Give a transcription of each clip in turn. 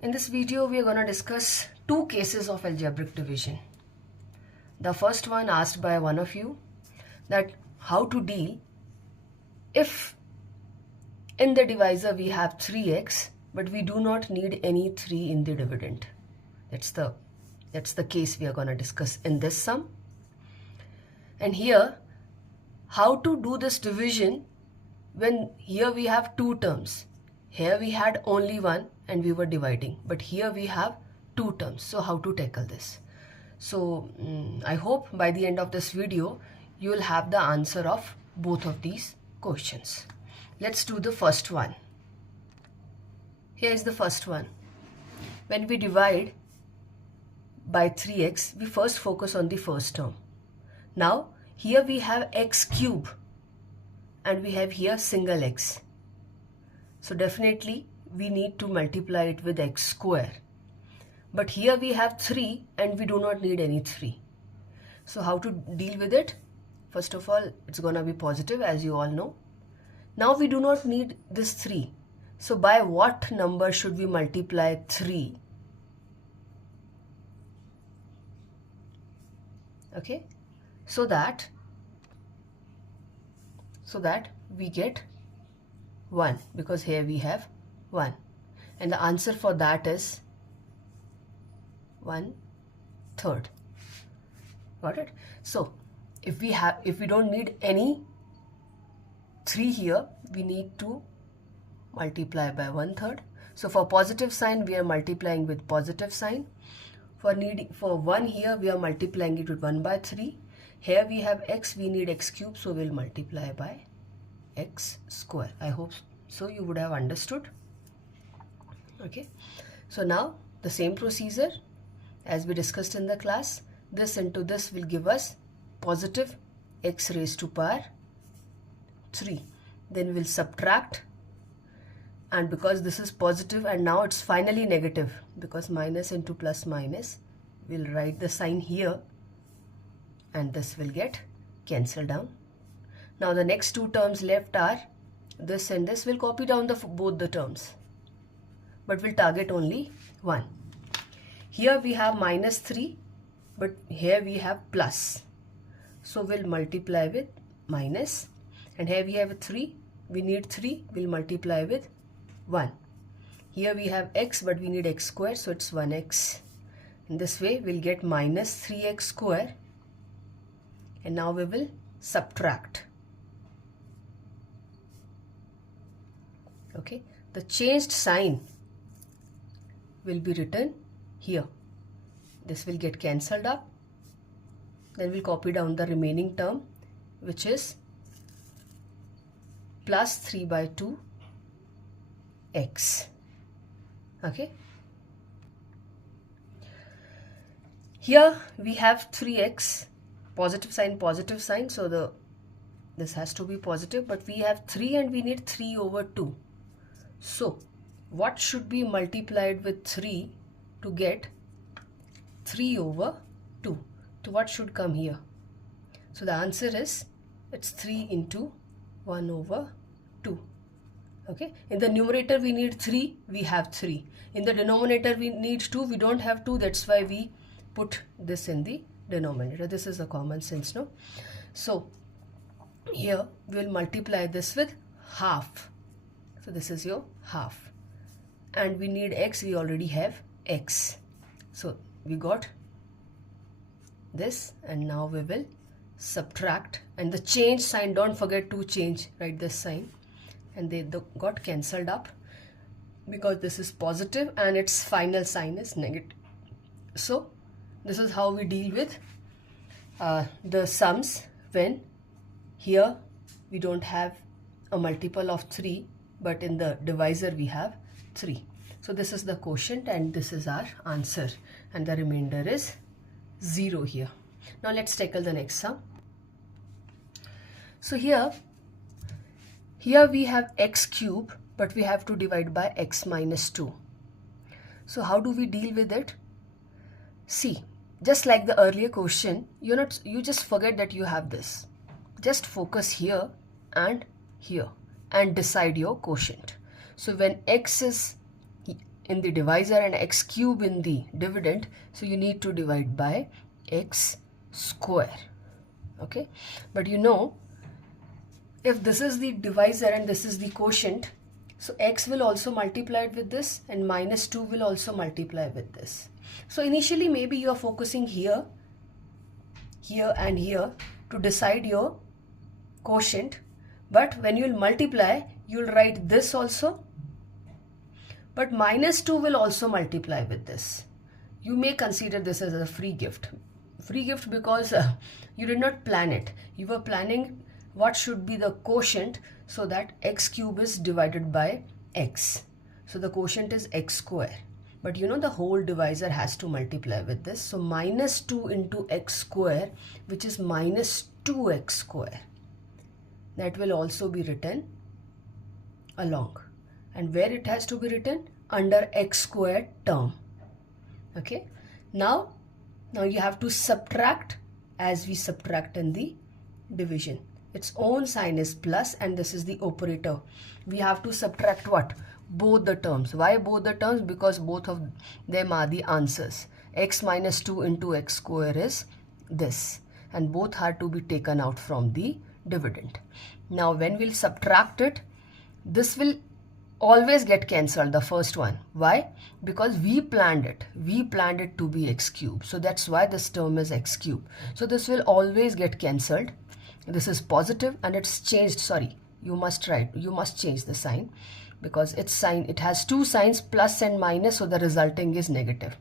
In this video, we are going to discuss two cases of algebraic division. The first one asked by one of you, that how to deal if in the divisor we have 3x but we do not need any 3 in the dividend. That's the case we are going to discuss in this sum. And here, how to do this division when here we have two terms. Here we had only one and we were dividing, but here we have two terms. So how to tackle this? So I hope by the end of this video you will have the answer of both of these questions. Let's do the first one. Here is the first one. When we divide by 3x, we first focus on the first term. Now here we have x cube and we have here single x. So definitely we need to multiply it with x square. But here we have 3 and we do not need any 3. So how to deal with it? First of all, it's gonna be positive, as you all know. Now we do not need this 3. So by what number should we multiply 3? Okay, so that we get 1, because here we have 1, and the answer for that is 1/3. Got it? So if we don't need any 3 here, we need to multiply by 1/3. So for positive sign, we are multiplying with positive sign. For 1 here, we are multiplying it with 1/3. Here we have x, we need x cube, so we'll multiply by x square. I hope so you would have understood. Okay, so now the same procedure as we discussed in the class. This into this will give us positive x raised to power 3. Then we'll subtract, and because this is positive and now it's finally negative, because minus into plus minus, we'll write the sign here and this will get cancelled down. Now the next two terms left are this and this. We'll copy down both the terms, but we'll target only one. Here we have minus 3, but here we have plus. So we'll multiply with minus, and here we have 3. We need 3. We'll multiply with 1. Here we have x, but we need x square, so it's 1x. In this way, we'll get minus 3x square, and now we will subtract. Okay, the changed sign will be written here. This will get cancelled up. Then we'll copy down the remaining term, which is plus 3/2 x. Okay, here we have 3x, positive sign, so this has to be positive, but we have 3 and we need 3/2. So what should be multiplied with 3 to get 3/2? So what should come here? So the answer is, it's 3 into 1/2. Okay, in the numerator we need 3, we have 3. In the denominator we need 2, we don't have 2, that's why we put this in the denominator. This is a common sense, no? So here we will multiply this with half. So this is your half, and we need x, we already have x. So we got this, and now we will subtract, and the change sign, don't forget to change, write this sign, and they got cancelled up because this is positive and its final sign is negative. So this is how we deal with the sums when here we don't have a multiple of 3, but in the divisor we have 3. So this is the quotient and this is our answer, and the remainder is 0 here. Now let's tackle the next sum. So here we have x cube, but we have to divide by x minus 2. So how do we deal with it? See, just like the earlier question, you just forget that you have this. Just focus here and here and decide your quotient. So when x is in the divisor and x cube in the dividend, so you need to divide by x square. Okay, but you know, if this is the divisor and this is the quotient, so x will also multiply it with this and minus 2 will also multiply with this. So initially maybe you are focusing here, here and here to decide your quotient, but when you will multiply, you will write this also, but minus 2 will also multiply with this. You may consider this as a free gift. Free gift because you did not plan it. You were planning what should be the quotient so that x cube is divided by x. So the quotient is x square. But you know the whole divisor has to multiply with this. So minus 2 into x square, which is minus 2x square. That will also be written along. And where it has to be written? Under x square term. Okay. Now you have to subtract as we subtract in the division. Its own sign is plus and this is the operator. We have to subtract what? Both the terms. Why both the terms? Because both of them are the answers. X minus 2 into x square is this. And both are to be taken out from the dividend. Now when we'll subtract it, this will always get cancelled, the first one. Why? Because we planned it. We planned it to be x cube. So that's why this term is x cube. So this will always get cancelled. This is positive and it's changed. Sorry, you must change the sign because its sign, it has two signs, plus and minus, so the resulting is negative.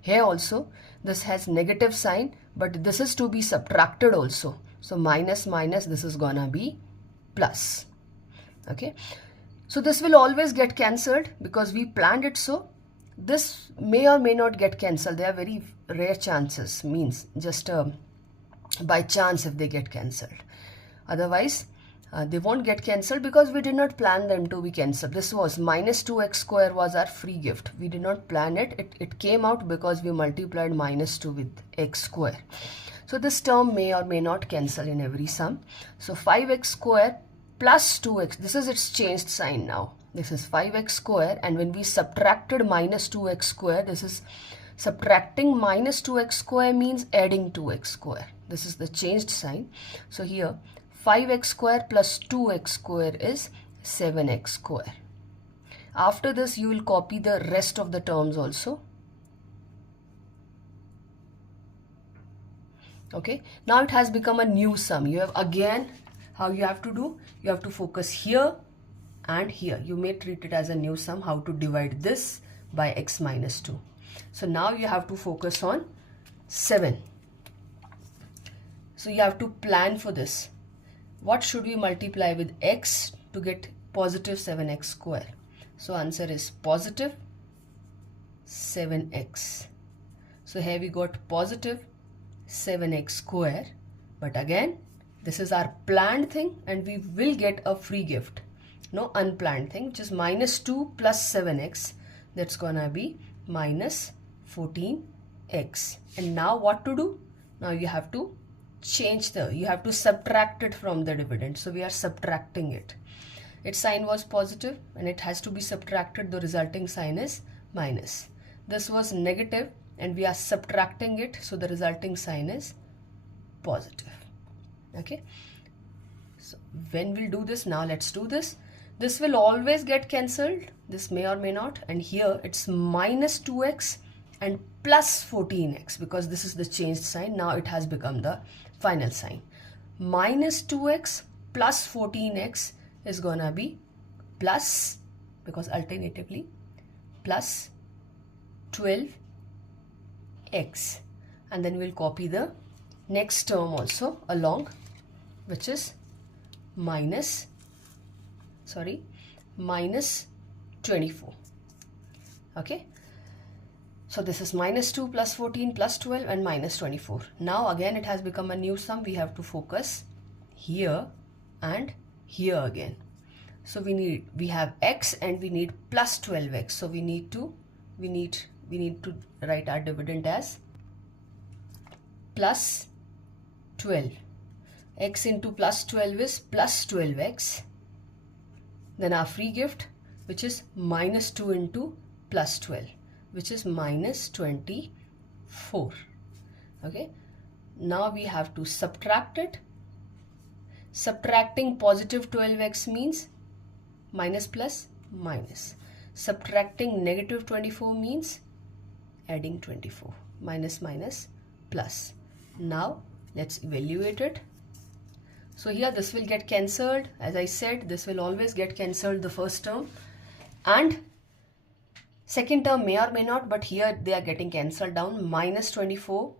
Here also, this has negative sign, but this is to be subtracted also. So minus minus, this is gonna be plus. Okay. So this will always get cancelled because we planned it so. This may or may not get cancelled. There are very rare chances, means just by chance if they get cancelled. Otherwise, they won't get cancelled because we did not plan them to be cancelled. This was minus 2x square was our free gift. We did not plan it. It came out because we multiplied minus 2 with x square. So this term may or may not cancel in every sum. So 5x square plus 2x, this is its changed sign now. This is 5x square, and when we subtracted minus 2x square, this is subtracting minus 2x square means adding 2x square. This is the changed sign. So here 5x square plus 2x square is 7x square. After this you will copy the rest of the terms also. Okay, now it has become a new sum. You have again, how you have to do? You have to focus here and here. You may treat it as a new sum, how to divide this by x minus 2. So now you have to focus on 7. So you have to plan for this. What should we multiply with x to get positive 7x square? So answer is positive 7x. So here we got positive 7x square. But again, this is our planned thing and we will get a free gift. No unplanned thing, which is minus 2 plus 7x. That's gonna be minus 14x. And now what to do? Now you have to change you have to subtract it from the dividend. So we are subtracting it. Its sign was positive and it has to be subtracted. The resulting sign is minus. This was negative and we are subtracting it. So the resulting sign is positive. Okay. So when we'll do this, now let's do this. This will always get cancelled. This may or may not. And here it's minus 2x and plus 14x because this is the changed sign. Now it has become the final sign. Minus 2x plus 14x is gonna be plus, because alternatively, plus 12x. And then we'll copy the next term also along, which is minus 24. Okay. So this is minus 2 plus 14 plus 12 and minus 24. Now again it has become a new sum. We have to focus here and here again. So we have x and we need plus 12x. So we need to write our dividend as plus 12. X into plus 12 is plus 12x. Then our free gift, which is minus 2 into plus 12, which is minus 24. Okay, now we have to subtract it. Subtracting positive 12x means minus plus minus. Subtracting negative 24 means adding 24. Minus minus plus. Now let's evaluate it. So here this will get cancelled. As I said, this will always get cancelled, the first term, and second term may or may not, but here they are getting cancelled down. Minus 24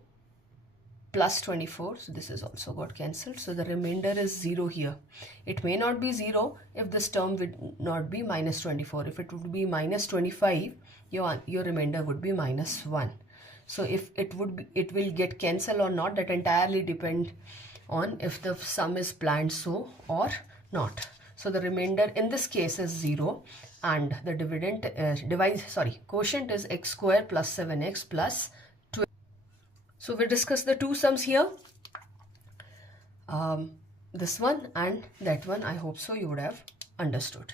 plus 24, so this is also got cancelled. So the remainder is 0 here. It may not be 0 if this term would not be minus 24. If it would be minus 25, your remainder would be minus 1. So if it will get cancelled or not, that entirely depend on if the sum is planned so or not. So the remainder in this case is 0, and the quotient is x square plus 7x plus 12. So we discussed the two sums here, this one and that one. I hope so you would have understood.